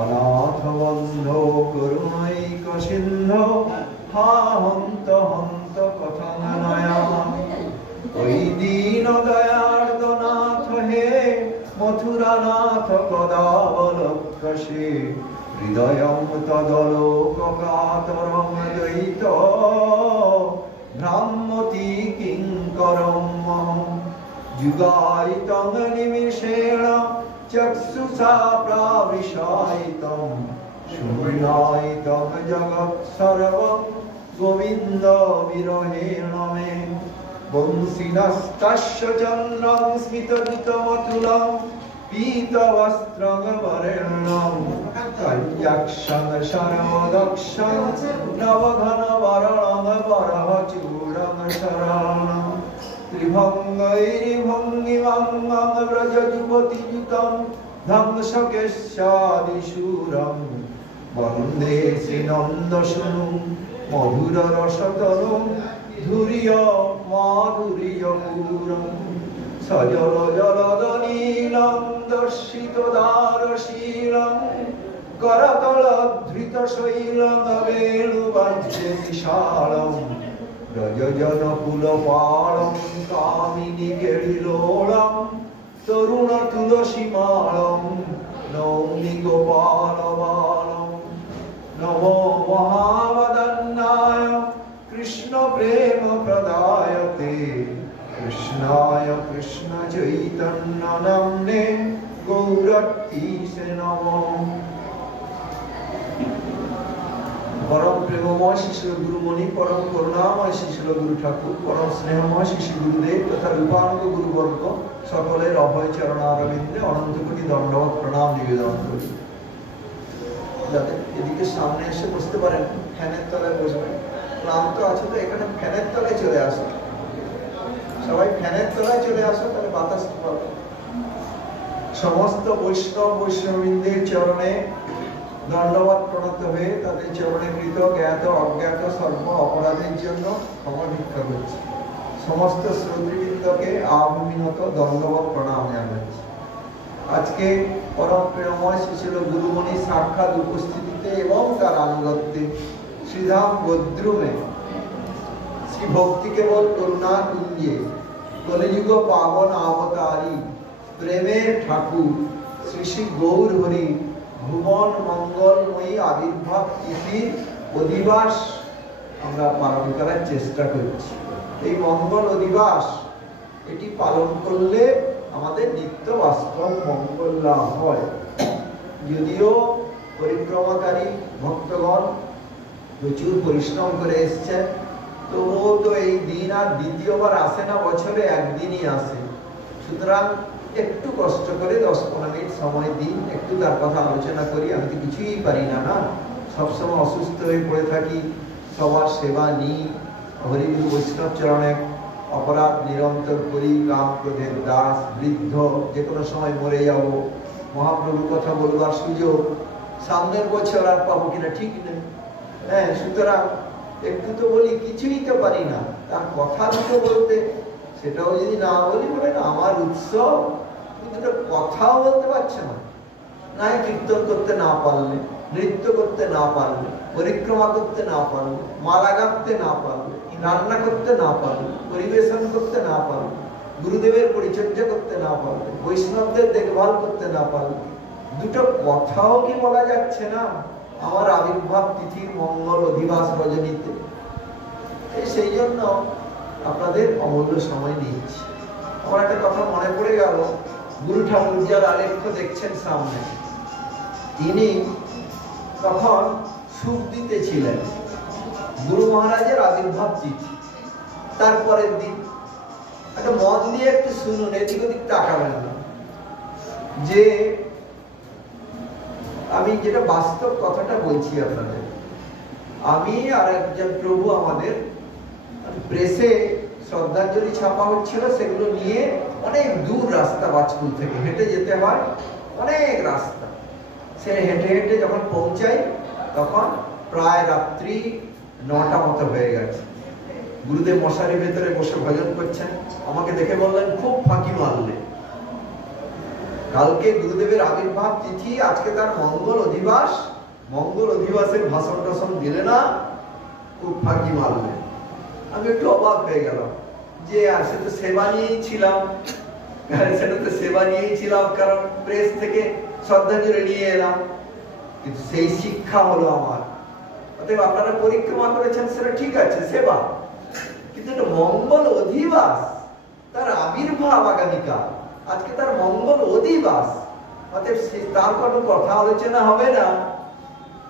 অনাথ বন্ধো করুণৈক সিন্ধো হা হন্ত হন্ত কথং নয়া ওই দীন দয়ার্দনাথ হে মথুরানাথ কদাবলক্ষসে হৃদয়ং তদলোককাতরং দ্বৈত ভ্রাম্যতি কিঙ্করং মহং যুগায়িতং নিমিষেণ চক্ষুষা প্রাবিশায়িতং শূন্যায়িতং জগৎ সর্বং গোবিন্দ বিরহেণ মে বংশীনস্তস্য চন্দ্রং স্মিতযুতমতুলং পীতবস্ত্রং বরেণ্যং কল্যাক্ষং সর্বদক্ষং নবঘনবরণং বরহচূড়ং শরণং ত্রিভঙ্গৈর্ভঙ্গিমঙ্গং ব্রজযুবতিযুতং ধ্বংসকেশাদিশূরং বন্দে শ্রীনন্দসুনুং মধুররসতনুং ধুর্য মাধুর্যপূরং সজল জলদনীলং দর্শিতদারশীলং করতলধৃতশৈলং বেণুবজ্রবিশালং ব্রজজনকুলপালং কামিনীকেলিলোলং তরুণতুলসীমালং নৌমি গোপালবালং নমো মহাবদন্নায় কৃষ্ণ প্রেম প্রদায়তে কৃষ্ণায় কৃষ্ণ চৈতন্য নাম্নে গৌরতীসে নমঃ। परम प्रेममय शिष्य गुरुमुनि परम करुणामय शिष्य गुरु ठाकुर परम स्नेहमय शिष्य गुरुदेव तथा रूपानुग गुरुवर्ग सकलेर अभय चरणारविंदे अनंत कोटि दंडवत प्रणाम निवेदन कরি। যাতে এদিকে সামনে এসে বসতে পারেন, ফ্যানের তলায় বসবেন। ক্লান্ত আছে তো এখানে ফ্যানের তলায় চলে আসো, সবাই ফ্যানের তলায় চলে আসো, তাহলে বাতাস পাবে। সমস্ত বৈষ্ণব বৈষ্ণববৃন্দের চরণে দণ্ডবত প্রণত হয়ে তাদের চরণে কৃত জ্ঞাত অজ্ঞাত সর্ব অপরাধের জন্য ক্ষমা ভিক্ষা করছি। সমস্ত শ্রোতৃবৃন্দকে আভূমিনত দণ্ডবত প্রণাম জানাচ্ছি। আজকে পরম প্রেমময় শ্রীশিল গুরুমণি সাক্ষাৎ উপস্থিতিতে এবং তার আনুগত্যে শ্রীধাম গদ্রুমে শ্রী ভক্তি কেবল করুণা কুঞ্জে কলিযুগ পাবন অবতারী প্রেমের ঠাকুর শ্রী শ্রী গৌর হরি ভুবন মঙ্গলময়ী আবির্ভাব তিথির অধিবাস আমরা পালন করার চেষ্টা করছি। এই মঙ্গল অধিবাস এটি পালন করলে আমাদের নিত্য বাস্তব মঙ্গল লাভ হয়। যদিও পরিক্রমাকারী ভক্তগণ প্রচুর পরিশ্রম করে এসছেন, তবুও তো এই দিন আর দ্বিতীয়বার আসে না, বছরে একদিনই আসে। সুতরাং একটু কষ্ট করে 10-15 মিনিট সময় দিন, একটু তার কথা আলোচনা করি। আমি তো কিছুই পারি না, সবসময় অসুস্থ হয়ে পড়ে থাকি, সবার সেবা নিই, হরিগুরু বৈষ্ণব চরণে অপরাধ নিরন্তর করি, কাম ক্রোধের দাস, বৃদ্ধ, যে কোনো সময় মরে যাব। মহাপ্রভুর কথা বলবার সুযোগ সামনের বছর আর পাবো কিনা ঠিক নেই। হ্যাঁ, সুতরাং একটু তো বলি, কিছুই তো পারি না, তার কথা দুটো বলতে, সেটাও যদি না বলি বলে না আমার উৎসব, কিন্তু কথাও বলতে পারছে না। নাই কীর্তন করতে না পারলে, নৃত্য করতে না পারলে, পরিক্রমা করতে না পারলে, মালা গাঁথতে না পারলে, রান্না করতে না পারলে, পরিবেশন করতে না পারলে, গুরুদেবের পরিচর্যা করতে না পারলে, বৈষ্ণবদের দেখভাল করতে না পারলে, দুটো কথাও কি বলা যাচ্ছে না আমার আবির্ভাব তিথির মঙ্গল অধিবাস রজনীতে? সেই জন্য আপনাদের অমূল্য সময় নিচ্ছি। আমার একটা কথা মনে পড়ে গেল, গুরু ঠাকুর যার আলেখ্য দেখছেন সামনে, তিনি তখন সুখ দিতে ছিলেন গুরু মহারাজের আবির্ভাব তিথি, তারপরের দিন। একটা মন দিয়ে একটু শুনুন, এদিক ওদিক তাকাবেন না। যে আমি যেটা বাস্তব কথাটা বলছি আপনাদের, আমি আর একজন প্রভু আমাদের প্রেসে শ্রদ্ধাঞ্জলি ছাপা হচ্ছিল, সেগুলো নিয়ে অনেক দূর রাস্তা, বাজকুল থেকে হেঁটে যেতে হয়, অনেক রাস্তা। সে হেঁটে হেঁটে যখন পৌঁছাই তখন প্রায় রাত্রি 9টা মতো হয়ে গেছে। গুরুদেব মশারির ভেতরে বসে ভজন করছেন, আমাকে দেখে বললেন খুব ফাঁকি মারলে। কালকে গুরুদেবের আবির্ভাব তিথি, আজকে তার মঙ্গল অধিবাস। মঙ্গল অধিবাসের ভাষণ টাষণ দিলে না, খুব ফাঁকি মারলে। আমি একটু অবাক হয়ে গেলাম যে সে তো সেবা নিয়েই ছিলাম, সেটা তো সেবা নিয়েই ছিলাম, কারণ প্রেস থেকে শ্রদ্ধাঞ্জলি নিয়ে এলাম, কিন্তু সেই শিক্ষা হলো আমার। অতএব আপনারা পরিক্রমা করেছেন সেটা ঠিক আছে, সেবা, কিন্তু এটা মঙ্গল অধিবাস, তার আবির্ভাব আগামীকাল, আজকে তার মঙ্গল অধিবাস। অতএব তার কোনো কথা আলোচনা হবে না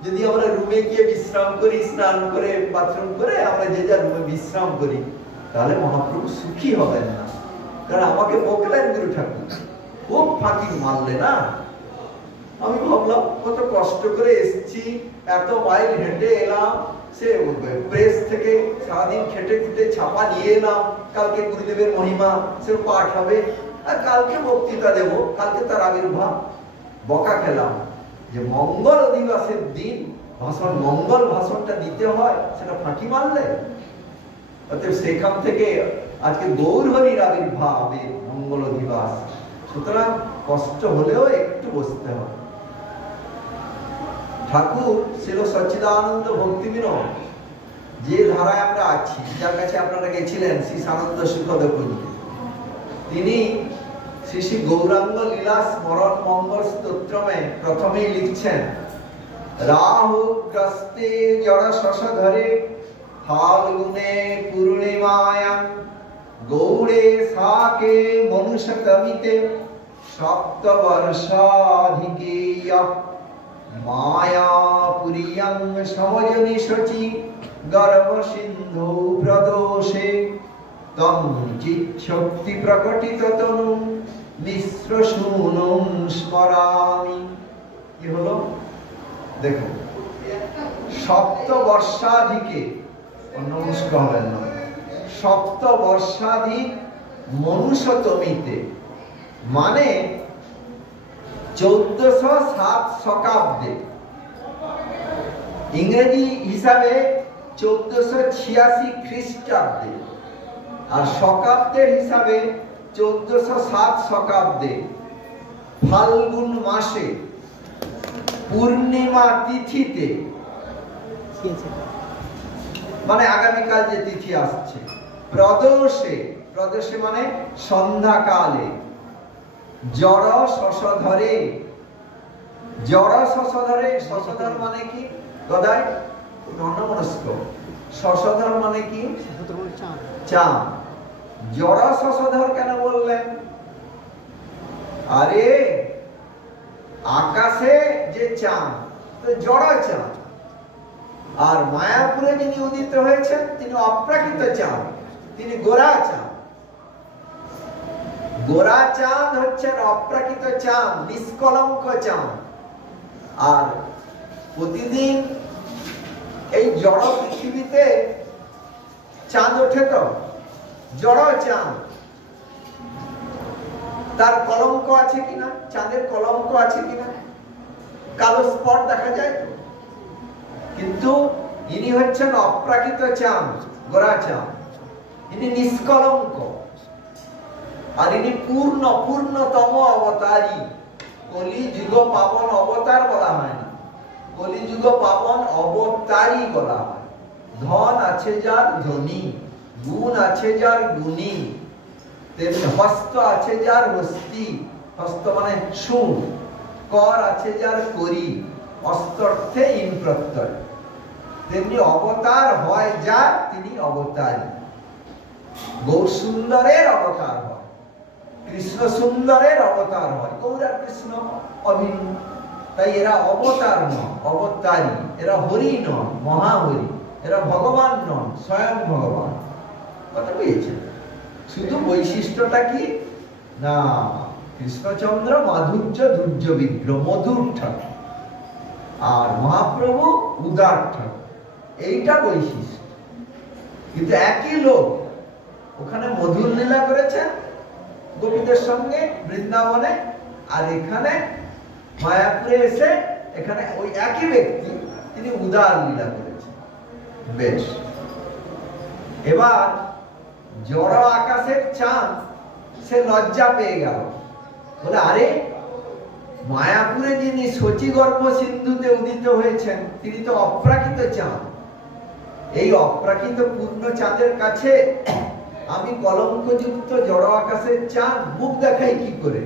যদি আমরা রুমে গিয়ে বিশ্রাম করি, স্নান করে বাথরুম করে আমরা যে যার রুমে বিশ্রাম করি, তাহলে মহাপ্রভু সুখী হবেন না। কারণ আমাকে বকলেন গুরু ঠাকুর, খুব ফাঁকি মারলে না। আমি ভাবলাম কত কষ্ট করে এসছি, এত মাইল হেঁটে এলাম, সে প্রেস থেকে সারাদিন খেটে খুটে ছাপা নিয়ে এলাম, কালকে গুরুদেবের মহিমা সে পাঠ হবে, আর কালকে বক্তৃতা দেব, কালকে তার আবির্ভাব। বকা খেলাম যে মঙ্গল অধিবাসের দিন ভাষণ, মঙ্গল ভাষণটা দিতে হয়, সেটা ফাঁকি মারলে। অতএব সেখান থেকে আজকে গৌরহরির আবির্ভাবের মঙ্গল অধিবাস, সুতরাং কষ্ট হলেও একটু বসতে হবে। ঠাকুর ছিল সচ্চিদানন্দ ভক্তি বিনোদ, যে ধারায় আমরা আছি, যার কাছে আপনারা গেছিলেন শ্রী সানন্দ সুখদ কুঞ্জে, তিনি শ্রী শ্রী গৌরাঙ্গ লীলা স্মরণ মঙ্গল স্তোত্রমে প্রথমেই লিখছেন, রাহু গ্রস্তে জড় শশধরে ফাল্গুনে পূর্ণিমায়াং গৌড়ে সাকে মনুষ্যতমিতে সপ্তবর্ষাধিকেয় মায়াপুরিয়ং সমজনি শচি গর্ভ সিন্ধু প্রদোষে তং চিৎশক্তি প্রকটিত তনু নিঃশ্রসূনুম স্মরামি। কি হলো দেখো, সপ্তবর্ষাধিকে, নমস্কার হবেন না, সপ্তবর্ষাধিক মনুষ্যতমিতে, মানে 1407 শকাব্দে, ইংরেজি হিসাবে 1486 খ্রিস্টাব্দে, আর শকাব্দের হিসাবে 1407 শকাব্দে ফাল্গুন মাসে পূর্ণিমা তিথিতে, মানে আগামীকাল যে তিথি আসছে, প্রদোষে, প্রদোষে মানে সন্ধ্যাকালে, জড় শশধরে, জড় শশধরে, শশধর মানে কি গদাই অন্যমনস্ক, শশধর মানে কি চাঁদ। জড় শশধর কেন বললেন? আরে আকাশে যে চাঁদ, জড় চাঁদ, আর মায়াপুরে যিনি উদিত হয়েছেন তিনি অপ্রাকৃত চাঁদ, তিনি গোরা চাঁদ। গোরা চাঁদ হচ্ছেন অপ্রাকৃত চাঁদ, নিষ্কলঙ্ক চাঁদ। আর প্রতিদিন এই জড় পৃথিবীতে চাঁদ ওঠে, তো জড় চাঁদ, তার কলঙ্ক আছে কিনা, চাঁদের কলঙ্ক আছে কিনা, কালো স্পট দেখা যায় তো, কিন্তু ইনি হচ্ছেন অপ্রাকৃত চাঁদ, গোরা চাঁদ, ইনি নিষ্কলঙ্ক, আর ইনি পূর্ণ, পূর্ণতম অবতারী। কলিযুগ পাবন অবতার বলা হয় না, কলিযুগ পাবন অবতারী বলা হয়। ধন আছে যার ধনী, গুণ আছে যার গুণী, তেমনি হস্ত আছে যার হস্তি, হস্ত মানে শুন, কর আছে যার করি, অস্তর্থে ইন প্রত্যয়, তেমনি অবতার হয় যার, তিনি অবতারী। গৌর সুন্দরের অবতার হয়, কৃষ্ণ সুন্দরের অবতার হয়, গৌর আর কৃষ্ণ অভিন্ন, তাই এরা অবতার নন, অবতারী। এরা হরি নন, মহাহরি, এরা ভগবান নন, স্বয়ং ভগবান। কথা পেয়েছেন? শুধু বৈশিষ্ট্যটা কি না, কৃষ্ণচন্দ্র মাধুর্য ধৈর্য বিগ্রহ, মধুর ঠাকুর, আর মহাপ্রভু উদার ঠাকুর, এইটা বৈশিষ্ট্য। কিন্তু একই লোক ওখানে মধুর লীলা করেছেন গোপীদের সঙ্গে বৃন্দাবনে, আর এখানে মায়াপুরে এসে এখানে ওই একই ব্যক্তি তিনি উদার লীলা করেছেন। বেশ, এবার জড় আকাশের চাঁদ সে লজ্জা পেয়ে গেল, বলে আরে মায়াপুরে যিনি শচীগর্ভ সিন্ধুতে উদিত হয়েছেন তিনি তো অপ্রাকৃত চাঁদ। এই অপ্রাকৃত পূর্ণ চাঁদের কাছে আমি কলঙ্কযুক্ত জড় আকাশের চাঁদ মুখ দেখাই কি করে?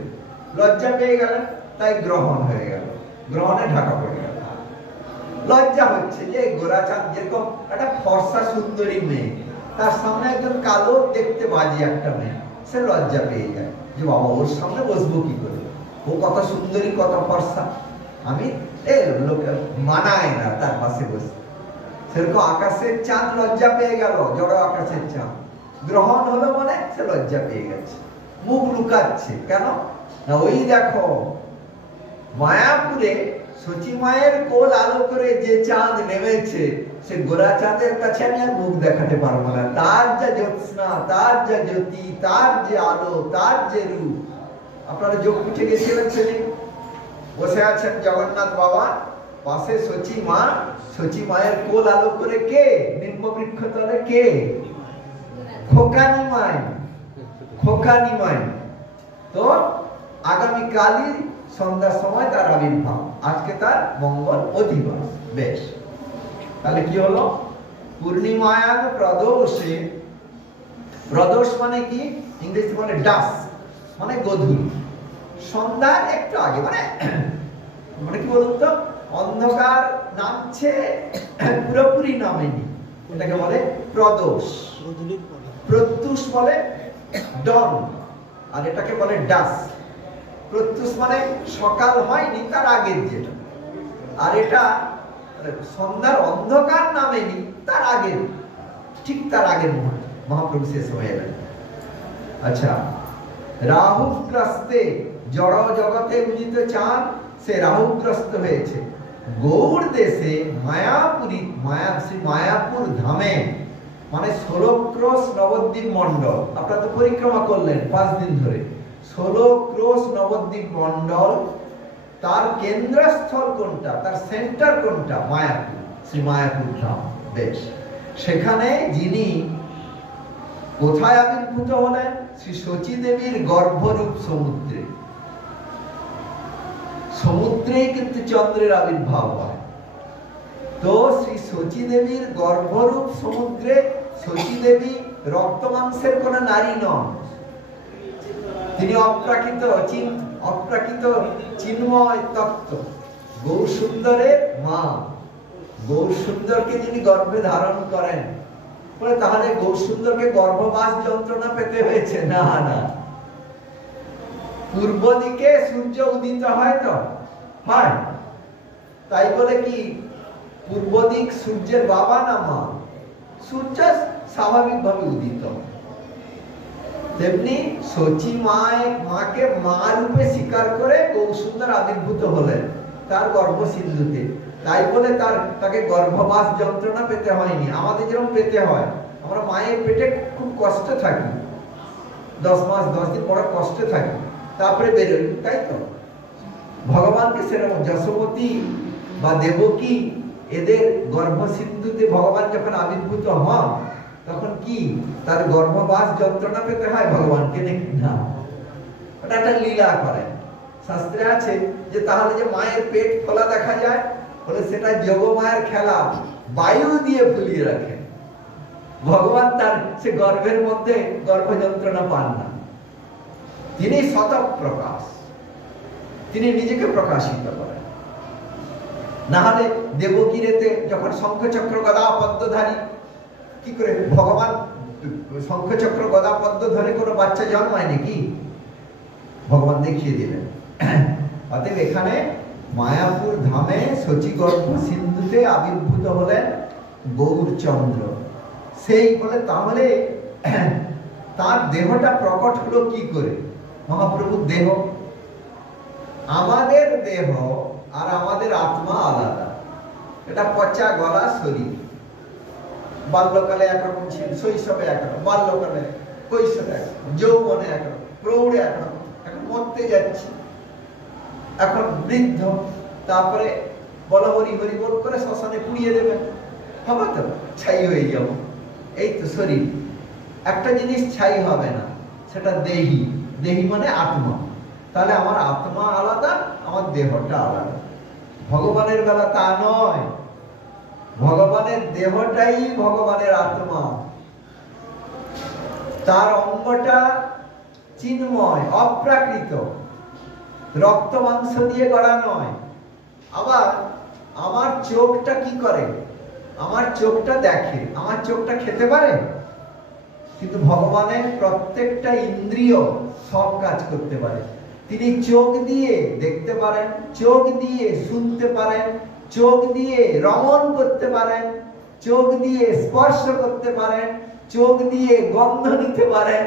লজ্জা পেয়ে গেলেন, তাই গ্রহণ হয়ে গেল, গ্রহণে ঢাকা পড়ে গেল। লজ্জা হচ্ছে যে গোরা চাঁদ, যেরকম একটা ফর্সা সুন্দরী মেয়ে, তার সামনে একজন কালো দেখতে বাজে একটা মেয়ে, সে লজ্জা পেয়ে যায় যে বাবা ওর সামনে বসবো কি করে, ও কত সুন্দরী কত ফর্সা, আমি লোকে মানায় না তার পাশে বসে। সেরকম আকাশের চাঁদ লজ্জা পেয়ে গেল, জড় আকাশের চাঁদ গ্রহণ হলো মানে সে লজ্জা পেয়ে গেছে, মুখ লুকাচ্ছে। কেন না ওই দেখো মায়াপুরে শচী মায়ের কোল আলো করে যে চাঁদ নেমেছে, সে গোরা চাঁদের কাছে আমি আর মুখ দেখাতে পারবো না। তার যা জ্যোৎস্না, তার যা জ্যোতি, তার যে আলো, তার যে রূপ। আপনারা যোগ পিঠে গেছিলেন, সেদিন বসে আছেন জগন্নাথ বাবা, পাশে শচী মা, শচী মায়ের কোল আলো করে কে? নিম্ন বৃক্ষ তলে কে? খোকানি মাই, খোকানি মাই। তো আগামীকালই সন্ধ্যার সময় তার আবির্ভাব, আজকে তার মঙ্গল অধিবাস। বেশ, তাহলে কি হলো? পূর্ণিমায়ান প্রদোষে, প্রদোষ মানে কি? ইংরেজি বলে ডাস, মানে গধূলি, সন্ধ্যার একটু আগে, মানে কি বলুন তো, অন্ধকার নামছে পুরোপুরি নামেনি, এটাকে বলে প্রদোষ। প্রত্যুষ বলে ডন, আর এটাকে বলে ডাস। প্রত্যুষ মানে সকাল হয়নি তার আগের যেটা, আর এটা সন্ধ্যার অন্ধকার নামেনি তার আগের, ঠিক তার আগের মুহূর্ত মহাপ্রভু শেষ হয়ে গেলেন। আচ্ছা, রাহুগ্রস্তে, জড় জগতে উদিত চাঁদ, সে রাহুগ্রস্ত হয়েছে গৌড় দেশে মায়াপুরী, মায়াপুর ধামে, মানে 16 ক্রোশ নবদ্বীপ মন্ডল। আপনারা তো পরিক্রমা করলেন 5 দিন ধরে। 16 ক্রোশ নবদ্বীপ মন্ডল, তার কেন্দ্রস্থল কোনটা, তার সেন্টার কোনটা? মায়াপুর, শ্রী মায়াপুর ধাম। বেশ, সেখানে যিনি কোথায় আবির্ভূত হলেন? শ্রী শচী দেবীর গর্ভরূপ সমুদ্রে। সমুদ্রেই কিন্তু চন্দ্রের আবির্ভাব হয়। তো শ্রী শচী দেবীর গর্ভরূপ সমুদ্রে, শচী দেবী রক্ত মাংসের কোন নারী নন, তিনি অপ্রাকৃত চিন্ময় তত্ত্ব, গৌর সুন্দরের মা। গৌর সুন্দরকে যিনি গর্ভে ধারণ করেন, বলে তাহলে গৌর সুন্দরকে গর্ভবাস যন্ত্রণা পেতে হয়েছে? না না, পূর্ব দিকে সূর্য উদিত হয় তো হয়, তাই বলে কি পূর্ব দিক সূর্যের বাবা না মা? সূর্য স্বাভাবিকভাবে উদিত। তেমনি শচী মাকে মা রূপে স্বীকার করে গৌরসুন্দর আবির্ভূত হলেন তার গর্ভ সিন্ধুতে, তাই বলে তাকে গর্ভবাস যন্ত্রণা পেতে হয়নি। আমাদের যেরকম পেতে হয়, আমরা মায়ের পেটে খুব কষ্ট থাকি, 10 মাস 10 দিন বড় কষ্টে থাকি, তারপরে বেরোই, তাই তো? ভগবানকে সেরকম যশোমতী বা দেবকী, এদের গর্ভ সিন্ধুতে ভগবান যখন আবির্ভূত হন, তখন কি তার গর্ভবাস যন্ত্রণা পেতে হয় ভগবানকে? না, ওটা একটা লীলা করেন। শাস্ত্রে আছে যে তাহলে যে মায়ের পেট খোলা দেখা যায়, বলে সেটা যোগমায়ের খেলা, বায়ু দিয়ে ফুলিয়ে রাখেন। ভগবান তার সে গর্ভের মধ্যে গর্ভ যন্ত্রণা পান না, তিনি স্বতঃপ্রকাশ, তিনি নিজেকে প্রকাশিত করেন। না হলে দেবগিরেতে যখন শঙ্খচক্র গদা পদ্মধারী, কি করে ভগবান শঙ্খচক্র গদা পদ্ম ধরে কোনো বাচ্চা জন্মায় নাকি? ভগবান দেখিয়ে দিলেন। অতএব এখানে মায়াপুর ধামে শচীগর্ভ সিন্ধুতে আবির্ভূত হলেন গৌরচন্দ্র। সেই বলে তাহলে তার দেহটা প্রকট হলো কি করে? মহাপ্রভুর দেহ, আমাদের দেহ আর আমাদের আত্মা আলাদা। এটা পচা গলা শরীর, বাল্যকালে একরকম ছিল, শৈশবে একরকম, বাল্যকালে, কৈশোরে একরকম, যৌবনে একরকম, প্রৌঢ়ে একরকম, এখন মরতে যাচ্ছে, এখন বৃদ্ধ, তারপরে বলো হরি হরি বল করে শ্মশানে পুড়িয়ে দেবেন, হবে তো? ছাই হয়ে যাবো। এই তো শরীর। একটা জিনিস ছাই হবে না, সেটা দেহি। দেহি মানে আত্মা। তাহলে আমার আত্মা আলাদা, আমার দেহটা আলাদা। ভগবানের বেলা তা নয়, ভগবানের দেহটাই ভগবানের আত্মা, তার অঙ্গটা চিন্ময়, অপ্রাকৃত, রক্ত মাংস দিয়ে গড়া নয়। আবার আমার চোখটা কি করে? আমার চোখটা দেখে, আমার চোখটা খেতে পারে, কিন্তু ভগবানের প্রত্যেকটা ইন্দ্রিয় সব কাজ করতে পারে। তিনি চোখ দিয়ে দেখতে পারেন, চোখ দিয়ে শুনতে পারেন, চোখ দিয়ে রমণ করতে পারেন, চোখ দিয়ে স্পর্শ করতে পারেন, চোখ দিয়ে গন্ধ নিতে পারেন।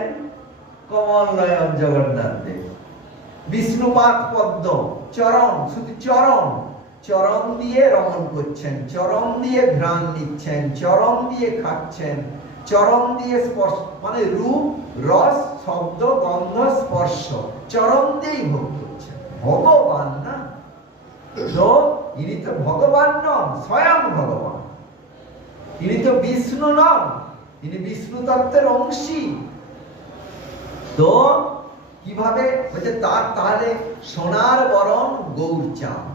কমল নয়ন জগন্নাথ দেব, বিষ্ণুপাদ পদ্ম চরণ, শুধু চরণ, চরণ দিয়ে রমণ করছেন, চরণ দিয়ে ঘ্রাণ নিচ্ছেন, চরণ দিয়ে খাচ্ছেন, চরণ দিয়ে স্পর্শ, মানে রূপ রস শব্দ গন্ধ স্পর্শ চরণ দিয়েই ভোগ করছেন। ভগবান না তো, ইনি তো ভগবান নন, স্বয়ং ভগবান। ইনি তো বিষ্ণু নন, ইনি বিষ্ণু তত্ত্বের অংশী। তো কিভাবে বলছে, তার তাহলে সোনার বরণ গৌরচাঁদ,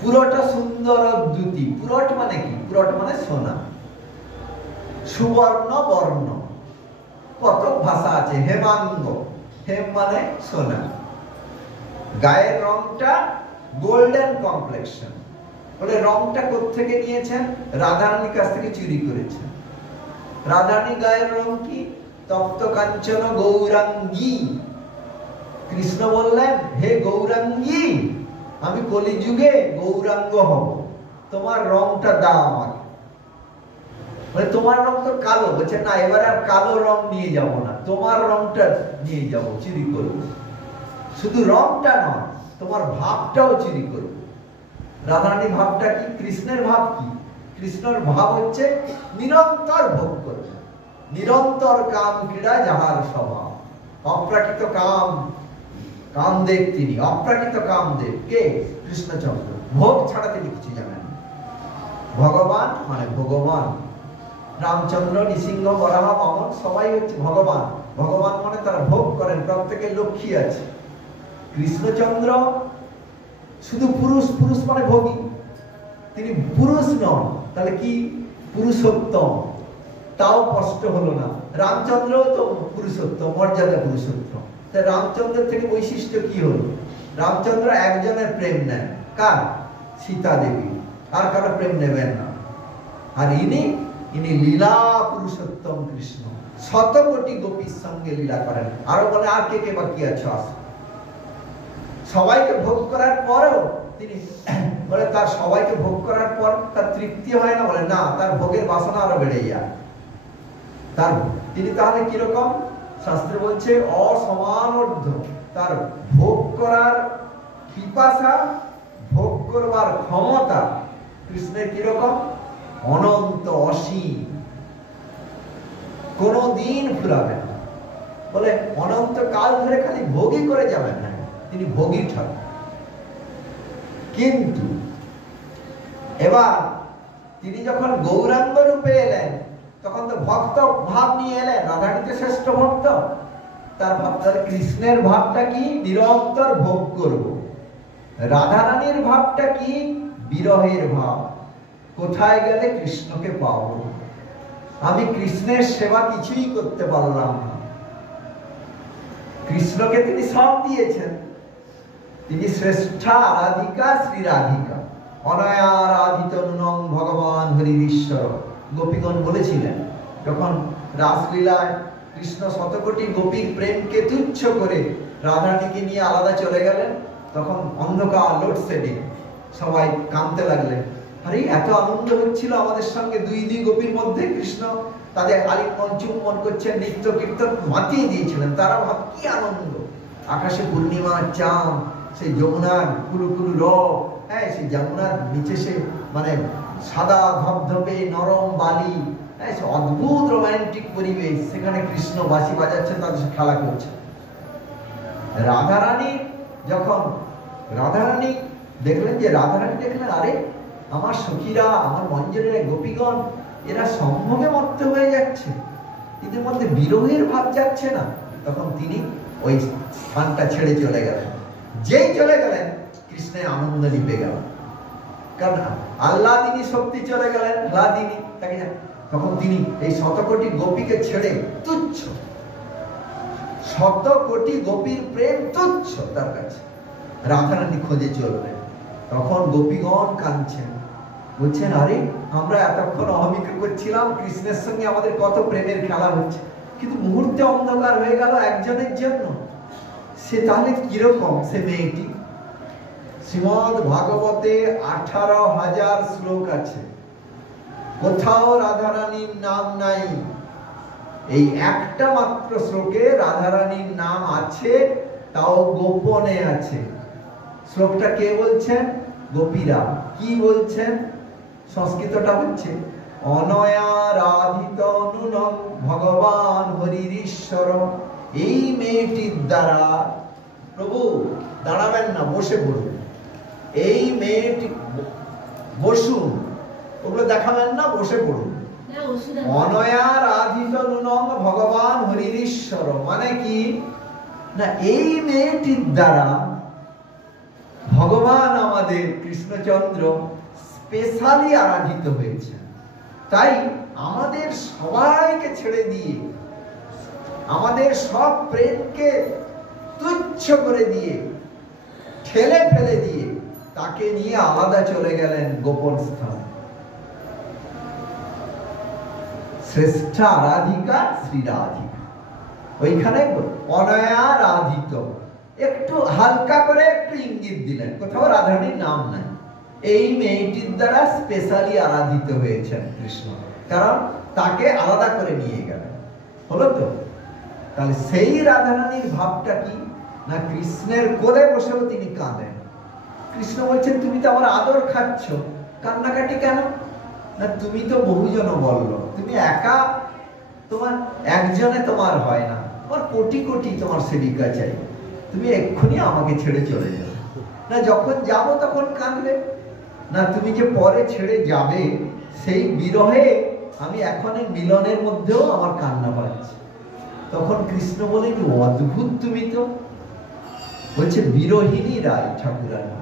পুরোটা সুন্দর দ্যুতি। পুরট মানে কি? পুরট মানে সোনা। সুবর্ণ বর্ণ, কত ভাষা আছে। হেমাঙ্গ, হেম মানে সোনা। গায়ের রংটা গোল্ডেন কমপ্লেকশন। বলে রংটা কোত্থেকে নিয়েছেন? রাধারানীর কাছ থেকে চুরি করেছেন। রাধারানী গায়ের রং কি? তপ্ত কাঞ্চন গৌরাঙ্গী। কৃষ্ণ বললেন, হে গৌরাঙ্গী, আমি কলিযুগে গৌরাঙ্গ হব, তোমার রংটা দাও আমাকে। বলে তোমার রং তো কালো। বলছে না, এবার আর কালো রং নিয়ে যাব না, তোমার রংটা নিয়ে যাব, চুরি করব। শুধু রংটা নয়, তোমার ভাবটাও চুরি করব। রাধারানী ভাবটা কি? কৃষ্ণের ভাব কি? কৃষ্ণের ভাব হচ্ছে নিরন্তর ভোগ করবে, নিরন্তর কাম ক্রীড়া যাহার স্বভাব। অপ্রাকৃত কাম, কামদেব তিনি, অপ্রাকৃত কামদেব কে? কৃষ্ণচন্দ্র। ভোগ ছাড়া তিনি কিছু জানেন না। ভগবান মানে ভগবান। রামচন্দ্র, নৃসিংহ, বরাহ, বামন সবাই হচ্ছে ভগবান। ভগবান মানে তারা ভোগ করেন, প্রত্যেকের লক্ষ্মী আছে। কৃষ্ণচন্দ্র শুধু পুরুষ, পুরুষ মানে ভোগী, তিনি পুরুষ নন। তাহলে কি? পুরুষোত্তম। তাও স্পষ্ট হলো না। রামচন্দ্র তো পুরুষোত্তম, মর্যাদা পুরুষোত্তম। তাই রামচন্দ্রের থেকে বৈশিষ্ট্য কি হলো? রামচন্দ্র একজনের প্রেম নেন, কার? সীতা দেবী। আর কারো প্রেম নেবেন না। আর ইনি লীলা পুরুষোত্তম কৃষ্ণ, শত কোটি গোপীর সঙ্গে লীলা করেন। আরো বলে আর কে কে বাকি আছে? সবাইকে ভোগ করার পরেও তিনি বলে, তার সবাইকে ভোগ করার পর তার তৃপ্তি হয় না? বলে না, তার ভোগের বাসনা আরো বেড়ে যায়। তার তিনি তাহলে কিরকম? শাস্ত্রে বলছে অসমানর্ধ। তার ভোগ করার পিপাসা, ভোগ করবার ক্ষমতা কৃষ্ণের কিরকম? অনন্ত, অসীম, কোনদিন ফুরাবে না। বলে অনন্ত কাল ধরে খালি ভোগই করে যাবেন না, তিনি ভোগী ঠাকুর। কিন্তু এবার তিনি যখন গৌরাঙ্গ রূপে এলেন, তখন তো ভক্ত ভাব নিয়ে এলেন। রাধারানীতে শ্রেষ্ঠ ভক্ত, তার ভাবটা কৃষ্ণের ভাবটা কি? নিরন্তর ভোগ করব। রাধারানীর ভাবটা কি? বিরহের ভাব। কোথায় গেলে কৃষ্ণকে পাবো? আমি কৃষ্ণের সেবা কিছুই করতে পারলাম না। কৃষ্ণকে তিনি সব দিয়েছেন। তিনি শ্রেষ্ঠা আরাধিকা শ্রী রাধিকা, অনয়ারাধিত নুনং ভগবান হরিশ্বর। গোপীগণ বলেছিলেন, যখন রাসলীলায় কৃষ্ণ শতকোটি গোপীর প্রেমকে তুচ্ছ করে রাধারানীকে নিয়ে আলাদা চলে গেলেন, তখন অন্ধকার, লোডশেডিং, সবাই কাঁদতে লাগলেন। আরে এত আনন্দ হচ্ছিল আমাদের সঙ্গে দুই দুই গোপীর মধ্যে, কৃষ্ণ তাদের আলিঙ্গন চুম্বন করছেন, নৃত্য কীর্তন মাতিয়ে দিয়েছিলেন। তারা ভাব কি আনন্দ। আকাশে পূর্ণিমার চাঁদ, সেই যমুনার কুলু কুলু রব, হ্যাঁ, সেই যমুনার নিচে সে মানে সাদা ধবধবে নরম বালি, হ্যাঁ, সে অদ্ভুত রোমান্টিক পরিবেশ। সেখানে কৃষ্ণ বাঁশি বাজাচ্ছেন, তাদের সাথে খেলা করছে। রাধারানী যখন রাধারানী দেখলেন, যে রাধারানী দেখলেন, আরে আমার সখীরা, আমার মঞ্জরের গোপীগণ, এরা সম্ভোগে মত্ত হয়ে যাচ্ছে, এদের মধ্যে বিরহের ভাব যাচ্ছে না। তখন তিনি ওই স্থানটা ছেড়ে চলে গেলেন। যেই চলে গেলেন, কৃষ্ণের আনন্দ নিভে গেল। কারণ আহ্লাদিনী শক্তি চলে গেলেন, আহ্লাদিনী তাকে তখন তিনি এই শতকোটি গোপীকে ছেড়ে তুচ্ছ, শত কোটি গোপীর প্রেম তুচ্ছ তার কাছে, রাধারানী খোঁজে চললেন। তখন গোপীগণ কাঁদছেন, বলছেন আরে আমরা এতক্ষণ অহমিকা করছিলাম, কৃষ্ণের সঙ্গে আমাদের কত প্রেমের খেলা হচ্ছে, কিন্তু মুহূর্তে অন্ধকার হয়ে গেল একজনের জন্য। সে তাহলে কিরকম সে মেয়েটি? শ্রীমদ ভাগবতে 18,000 শ্লোক আছে, কোথাও রাধারানীর নাম নাই। এই একটা মাত্র শ্লোকে রাধারানীর নাম আছে, তাও গোপনে আছে। শ্লোকটা কে বলছেন? গোপীরা। কি বলছেন? সংস্কৃতটা হচ্ছে অনয়া রাধিত নুনং ভগবান হরিশ্বর। এই মেয়েটির দ্বারা, প্রভু দাঁড়াবেন না, বসে পড়ুন, এই মেয়েটি বসুন, ওগুলো দেখাবেন না, বসে পড়ুন। অনয়া রাধিত নুনং ভগবান হরিশ্বর মানে কি না, এই মেয়েটির দ্বারা ভগবান আমাদের কৃষ্ণচন্দ্র স্পেশালি আরাধিত হয়েছে। তাই আমাদের সবাইকে ছেড়ে দিয়ে, আমাদের সব প্রেমকে তুচ্ছ করে দিয়ে, ঠেলে ফেলে দিয়ে তাকে নিয়ে আলাদা চলে গেলেন গোপন স্থান। শ্রেষ্ঠ আরাধিকা শ্রী রাধিকা, ওইখানে অনয়া রাধিত, একটু হালকা করে একটু ইঙ্গিত দিলেন, কোথাও রাধারানীর নাম নাই। এই মেয়েটির দ্বারা স্পেশালি আরাধিত হয়েছেন কৃষ্ণ, কারণ তাকে আলাদা করে নিয়ে গেলেন। হলো তো? তাহলে সেই রাধারানীর ভাবটা কি না, কৃষ্ণের কোলে বসেও তিনি কাঁদেন। কৃষ্ণ বলছেন তুমি তো আমার আদর খাচ্ছ, কান্নাকাটি কেন? না তুমি তো বহুজন বলল, তুমি একা, তোমার একজনে তোমার হয় না, তোমার কোটি কোটি তোমার সেবিকা চাই, তুমি এক্ষুনি আমাকে ছেড়ে চলে যাবে না, যখন যাব তখন কাঁদবে না, তুমি যে পরে ছেড়ে যাবে সেই বিরহে আমি এখন মিলনের মধ্যেও আমার কান্না পাচ্ছি। তখন কৃষ্ণ বলে কি অদ্ভুত তুমি তো, বলছে বিরোহিনী রায় ঠাকুরানী।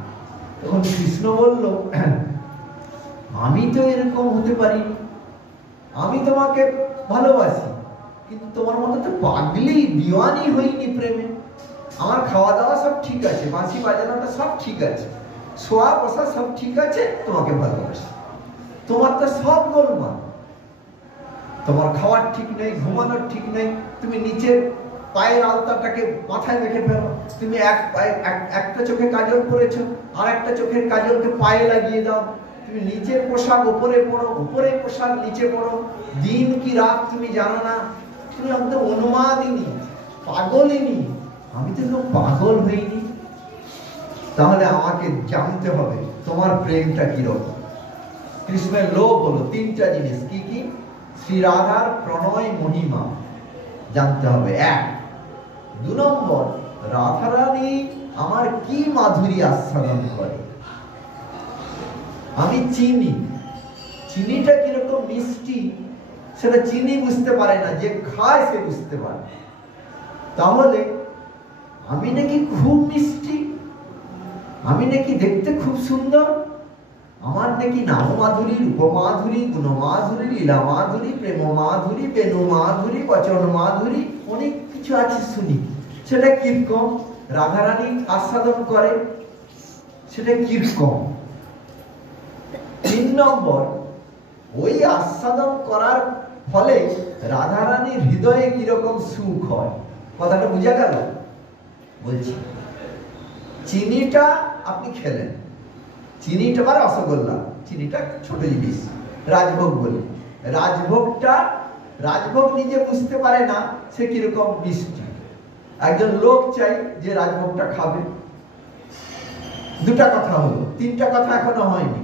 তখন কৃষ্ণ বলল আমি তো এরকম হতে পারিনি, আমি তোমাকে ভালোবাসি, কিন্তু তোমার মতো তো পাগলি দিওয়ানি হইনি প্রেমে। আমার খাওয়া দাওয়া সব ঠিক আছে, বাঁশি বাজানোটা সব ঠিক আছে, শোয়া বসা সব ঠিক আছে, তোমাকে ভালোবাসি। তোমার তো সব গোলমাল, তোমার খাওয়ার ঠিক নেই, ঘুমানোর ঠিক নেই, তুমি নিচের পায়ের আলতাটাকে মাথায় রেখে ফেলো, তুমি একটা চোখে কাজল পরেছো, আর একটা চোখের কাজলকে পায়ে লাগিয়ে দাও, তুমি নিচের পোশাক উপরে পরো, উপরের পোশাক নিচে পরো, দিন কি রাত তুমি জানো না, তুমি আমাদের অনুমাদিনী, পাগলিনী। আমি তো কেউ পাগল হইনি। তাহলে আমাকে জানতে হবে তোমার প্রেমটা কিরকম। কৃষ্ণের লোভ হলো তিনটা জিনিস, কি কি? শ্রী রাধার প্রণয় মহিমা জানতে হবে, এক। 2 নম্বর, রাধারানী আমার কি মাধুরী আস্বাদন করে। আমি চিনি, চিনিটা কিরকম মিষ্টি সেটা চিনি বুঝতে পারে না, যে খায় সে বুঝতে পারে। তাহলে আমি নাকি খুব মিষ্টি, আমি নাকি দেখতে খুব সুন্দর, আমার নাকি নাম মাধুরী, রূপ মাধুরী, গুণ মাধুরী, লীলা মাধুরী, প্রেম মাধুরী, বেণু মাধুরী, বচন মাধুরী, অনেক কিছু আছে শুনি। সেটা কিরকম রাধারানী আস্বাদন করে, সেটা কিরকম? 3 নম্বর, ওই আস্বাদন করার ফলে রাধারানীর হৃদয়ে কিরকম সুখ হয়। কথাটা বুঝা গেল? বলছি, চিনিটা আপনি খেলেন, চিনিটা বা রসগোল্লা, চিনিটা ছোট জিনিস, রাজভোগ বলি, রাজভোগ নিজে বুঝতে পারে না সে কিরকম মিষ্টি। একজন লোক চাই যে রাজভোগটা খাবে। 2টা কথা হলো, 3টা কথা এখনো হয়নি,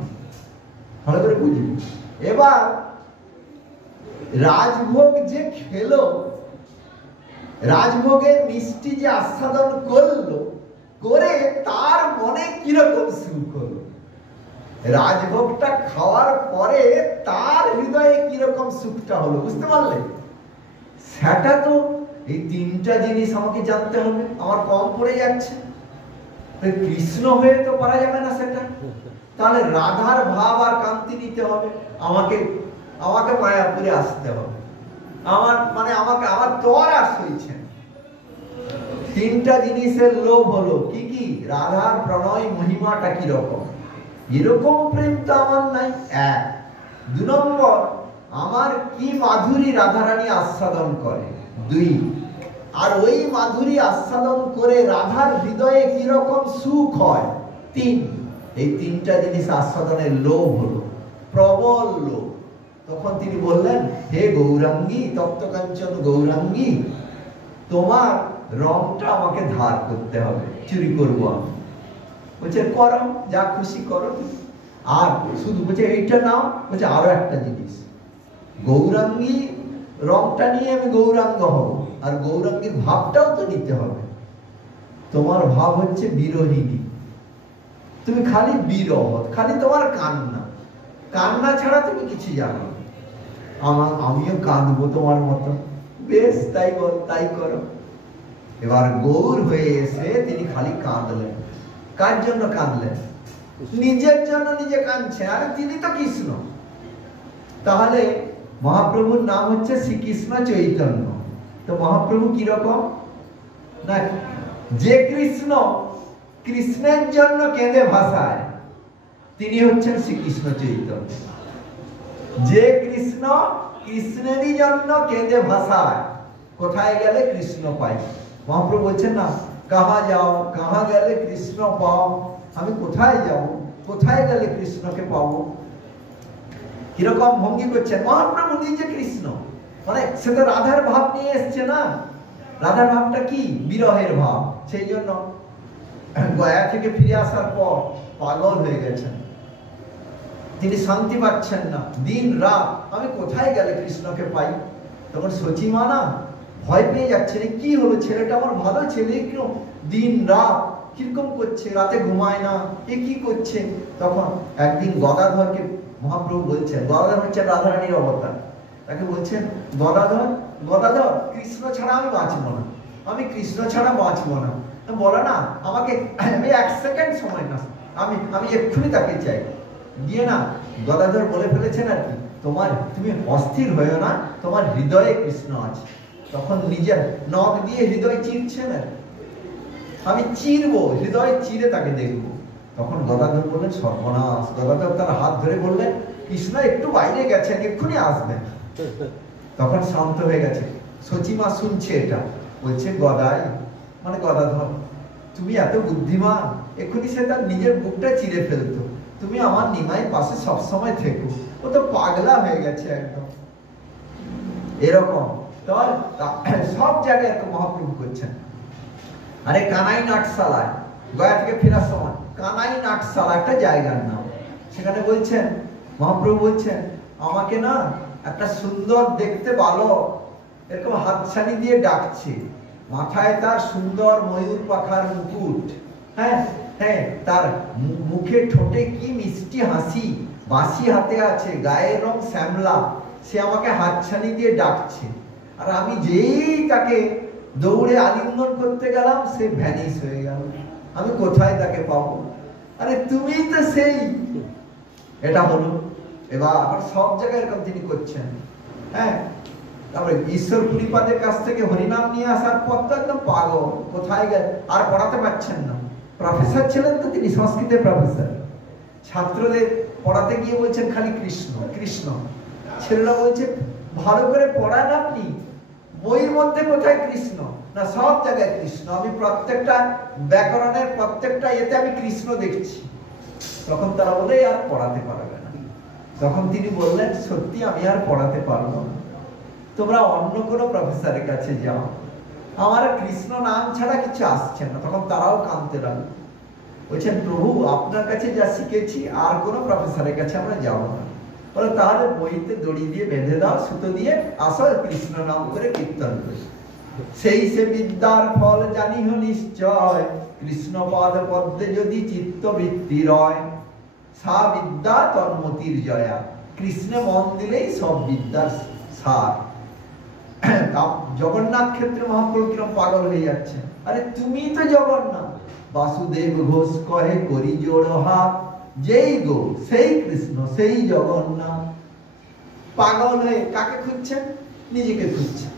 ভালো করে বুঝবি। এবার রাজভোগ যে খেলো, রাজভোগের মিষ্টি যে আস্বাদন করলো, করে তার মনে কিরকম সুখ হলো, রাজভোগটা খাওয়ার পরে তার হৃদয়ে কিরকম সুখটা হলো, বুঝতে পারলে? সেটা তো এই 3টা জিনিস আমাকে জানতে হবে, আমার কম পড়ে যাচ্ছে। কৃষ্ণ হয়ে তো পারা যাবে না সেটা, তাহলে রাধার ভাব আর কান্তি নিতে হবে, আমাকে আমাকে মায়াপুরে আসতে হবে, আমার তোর আর সইছে। তিনটা জিনিসের লোভ হলো কি কি? রাধার প্রণয় মহিমাটা কি রকম, এরকম প্রেম তো আমার নাই, এক। 2 নম্বর, আমার কি মাধুরী রাধারানী আস্বাদন করে, 2। আর ওই মাধুরী আস্বাদন করে রাধার হৃদয়ে কি রকম সুখ হয়, 3। এই তিনটা জিনিস আস্বাদনের লোভ হলো, প্রবল লোভ। তখন তিনি বললেন, হে গৌরাঙ্গী, তপ্তকাঞ্চন গৌরাঙ্গী, তোমার রংটা আমাকে ধার করতে হবে, চুরি করবো আমি। বলছে করো, যা খুশি করো। আর শুধু বলছে এইটা নাও, বলছে আরো একটা জিনিস, গৌরাঙ্গী রংটা নিয়ে আমি গৌরাঙ্গ হব, আর গৌরাঙ্গীর ভাবটাও তো নিতে হবে। তোমার ভাব হচ্ছে বিরোহিনী, তুমি খালি বিরহ, খালি তোমার কান্না, কান্না ছাড়া তুমি কিছু জানো না। আমিও কাঁদবো তোমার মতো, বেশ তাই বল, তাই করো। এবার গৌর হয়ে এসে তিনি খালি কাঁদলেন। কার জন্য কাঁদলেন? নিজের জন্য নিজে কাঁদছে, আরে তিনি তো কৃষ্ণ। তাহলে মহাপ্রভুর নাম হচ্ছে শ্রীকৃষ্ণ চৈতন্য। তো মহাপ্রভু কিরকম না, যে কৃষ্ণ কৃষ্ণের জন্য কেঁদে ভাসায়, তিনি হচ্ছেন শ্রীকৃষ্ণ চৈতন্য। যে কৃষ্ণ কৃষ্ণেরই জন্য কেঁদে ভাসায়, কোথায় গেলে কৃষ্ণ পাই। মহাপ্রভু বলছেন না, কাহা যাও, কাহা গেলে কৃষ্ণ পাও, আমি কোথায় যাব, কোথায় গেলে কৃষ্ণকে পাবো। কিরকম ভঙ্গি করছেন মহাপ্রভু, নিজে কৃষ্ণ, মানে সে তো রাধার ভাব নিয়ে এসছে না। রাধার ভাবটা কি? বিরহের ভাব। সেই জন্য গয়া থেকে ফিরে আসার পর পাগল হয়ে গেছেন, তিনি শান্তি পাচ্ছেন না, দিন রাত আমি কোথায় গেলে কৃষ্ণকে পাই। তখন সচিমা না ভয় পেয়ে যাচ্ছেন, কি হলো, ছেলেটা আমার ভালো ছেলে, কিরকম দিন রাত কিরকম করছে, রাতে ঘুমায় না, এ কি করছে। তখন একদিন গদাধরকে মহাপ্রভু বলছেন, গদাধর হচ্ছে রাধারানীর অবতার, তাকে বলছেন, গদাধর গদাধর, কৃষ্ণ ছাড়া আমি বাঁচবো না, আমি কৃষ্ণ ছাড়া বাঁচবো না, বলো না আমাকে, আমি 1 সেকেন্ড সময় না, আমি এক্ষুনি তাকে চাই। দিয়ে না গদাধর বলে ফেলেছেন আর কি, তুমি অস্থির হয়েও না, তোমার হৃদয়ে কৃষ্ণ আছে। তখন নিজের নখ দিয়ে হৃদয় চিরছেন, আমি চিরবো, হৃদয় চিরে তাকে দেখবো। তখন গদাধর বললেন, সর্বনাশ। গদাধর তার হাত ধরে বললেন, কৃষ্ণ একটু বাইরে গেছেন, এক্ষুনি আসবেন। তখন শান্ত হয়ে গেছে। সচিমা শুনছে এটা, বলছে গদাই মানে গদাধর, তুমি এত বুদ্ধিমান, এক্ষুনি সে তার নিজের বুকটা চিরে ফেলতো, তুমি আমার নিমাই পাশে সবসময় থেকো, ও তো পাগলা হয়ে গেছে একদম। এরকম সব জায়গায় এরকম মহাপ্রভু করছেন। আরে কানাই নাটশালায় গয়া থেকে ফেরার সময় কানাই নাটশালা একটা জায়গার নাম, সেখানে বলছেন মহাপ্রভু বলছেন, আমাকে না একটা সুন্দর দেখতে বালক এরকম হাতছানি দিয়ে ডাকছে, মাথায় তার সুন্দর ময়ূর পাখার মুকুট, হ্যাঁ হ্যাঁ, তার মুখে ঠোঁটে কি মিষ্টি হাসি, বাঁশি হাতে আছে, গায়ের রং শ্যামলা, সে আমাকে হাতছানি দিয়ে ডাকছে। আর আমি যেই তাকে দৌড়ে আলিঙ্গন করতে গেলাম, সে ভ্যানিশ হয়ে গেল, আমি কোথায় তাকে পাবো। আরে তুমি তো সেই। এটা হলো। এবার সব জায়গায় এরকম তিনি করছেন। হ্যাঁ, তারপরে ঈশ্বর পুরীপাদের কাছ থেকে হরিনাম নিয়ে আসার পর তো একদম পাগল, কোথায় গেল, আর পড়াতে পারছেন না। প্রফেসর ছিলেন তো তিনি, সংস্কৃতের প্রফেসর। ছাত্রদের পড়াতে গিয়ে বলছেন খালি কৃষ্ণ কৃষ্ণ। ছেলেরা বলছে, ভালো করে পড়ান আপনি, বইয়ের মধ্যে কোথায় কৃষ্ণ? না, সব জায়গায় কৃষ্ণ, আমি প্রত্যেকটা ব্যাকরণের প্রত্যেকটা এতে আমি কৃষ্ণ দেখছি। তখন তারা বলে, আর পড়াতে পারবে না। তখন তিনি বললেন, সত্যি আমি আর পড়াতে পারবো না, তোমরা অন্য কোনো প্রফেসরের কাছে যাও, আমার কৃষ্ণ নাম ছাড়া কিছু আসছে না। তখন তারাও কাঁদতে লাগলো, বলছেন, প্রভু আপনার কাছে যা শিখেছি আর কোনো প্রফেসরের কাছে আমরা যাবো না। বলে, তাহলে বইতে দড়ি দিয়ে বেঁধে দাও, সুতো দিয়ে, আসো কৃষ্ণ নাম করে কীর্তন করি। সেই সে বিদ্যার ফল জানিহ নিশ্চয়, কৃষ্ণ পদ পদ্মে যদি চিত্তবৃত্তি রয়, সা বিদ্যা তন্মতির জয়া। কৃষ্ণে মন দিলেই সব বিদ্যার সার। জগন্নাথ ক্ষেত্রে মহাপ্রভু কিরম পাগল হয়ে যাচ্ছে, আরে তুমি তো জগন্নাথ, বাসুদেব ঘোষ কহে করি জোড় হাত, যেই গো সেই কৃষ্ণ সেই জগন্নাথ। পাগল হয়ে কাকে খুঁজছেন? নিজেকে খুঁজছেন।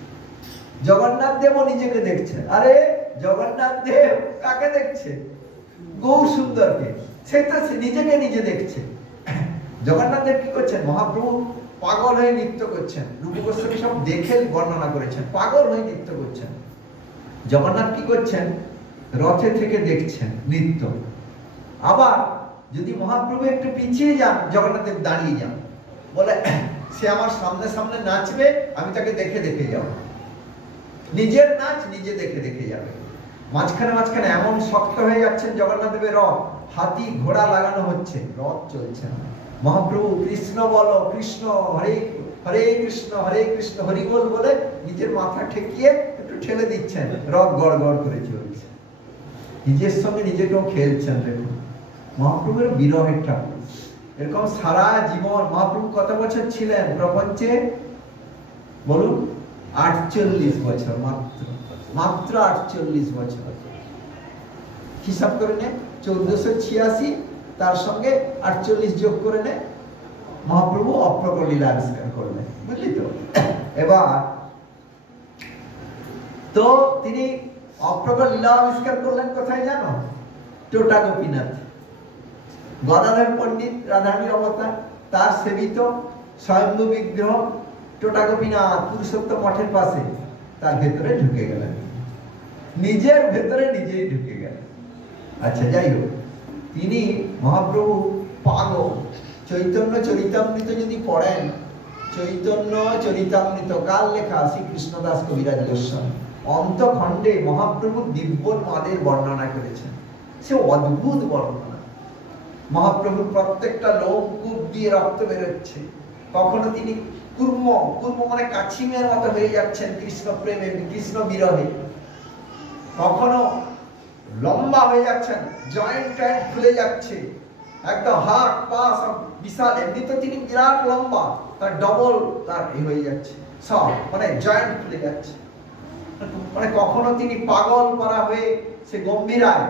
জগন্নাথ দেবও নিজেকে দেখছেন। আরে জগন্নাথ দেব কাকে দেখছে? গৌর সুন্দরকে। সে তো নিজেকে নিজে দেখছে। জগন্নাথ দেব কি করছেন? মহাপ্রভু পাগল হয়ে নৃত্য করছেন। রূপ গোস্বামী সব দেখে বর্ণনা করেছেন, পাগল হয়ে নৃত্য করছেন। জগন্নাথ কি করছেন? রথে থেকে দেখছেন নৃত্য। আবার যদি মহাপ্রভু একটু পিছিয়ে যান, জগন্নাথ দেব দাঁড়িয়ে যান, বলে সে আমার সামনে সামনে নাচবে, আমি তাকে দেখে দেখে যাব। নিজের নাচ নিজে দেখে দেখে যাবে। মাঝখানে মাঝখানে এমন শক্ত হয়ে যাচ্ছেন জগন্নাথ দেবের রথ, হাতি ঘোড়া লাগানো হচ্ছে, রথ চলছে না। মহাপ্রভু কৃষ্ণ বলো কৃষ্ণ, হরে হরে কৃষ্ণ হরে কৃষ্ণ হরি বল বলে নিজের মাথা ঠেকিয়ে একটু ঠেলে দিচ্ছেন, রথ গড় গড় করে চলছে। নিজের সঙ্গে নিজেকেও খেলছেন। দেখুন মহাপ্রভুর বিরহের ঠাকুর। এরকম সারা জীবন মহাপ্রভু কত বছর ছিলেন প্রপঞ্চে? বলুন, 48 বছর। মাত্র 48 বছর। হিসাব করে নে, 1486 তার সঙ্গে 48 যোগ করে নে, মহাপ্রভু অপ্রকট লীলা আবিষ্কার করলেন। বুঝলি তো? এবার তো তিনি অপ্রকট লীলা আবিষ্কার করলেন কোথায় জানো? টোটা গোপীনাথ। গদাধর পণ্ডিত রাধারানীর অবতার, তার সেবিত স্বয়ম্ভু বিগ্রহ টোটা গোপীনাথ পুরুষোত্তম মঠের পাশে, তার ভেতরে ঢুকে গেলেন। নিজের ভেতরে নিজেই ঢুকে গেলেন। আচ্ছা যাই হোক, তিনি মহাপ্রভু পাগল। চৈতন্য চরিতামৃত যদি পড়েন, চৈতন্য চরিতামৃত কার লেখা? শ্রীকৃষ্ণদাস কবিরাজ গোস্বামী অন্তখণ্ডে মহাপ্রভু দিব্য মাদের বর্ণনা করেছেন। সে অদ্ভুত বর্ণনা। মহাপ্রভুর প্রত্যেকটা লোম কূপ দিয়ে রক্ত বেরোচ্ছে। কখনো তিনি কুর্ম, কুর্ম মানে কাছিমের মতো হয়ে যাচ্ছেন কৃষ্ণ প্রেমে, কৃষ্ণ বিরহে। কখনো লম্বা হয়ে যাচ্ছেন, জয়েন্ট টয়েন্ট খুলে যাচ্ছে, একদম হাত পা সব বিশাল। এমনি তো তিনি বিরাট লম্বা, তার ডবল তার হয়ে যাচ্ছে, সব মানে জয়েন্ট খুলে যাচ্ছে। মানে কখনো তিনি পাগল পারা হয়ে সে গম্ভীরায়,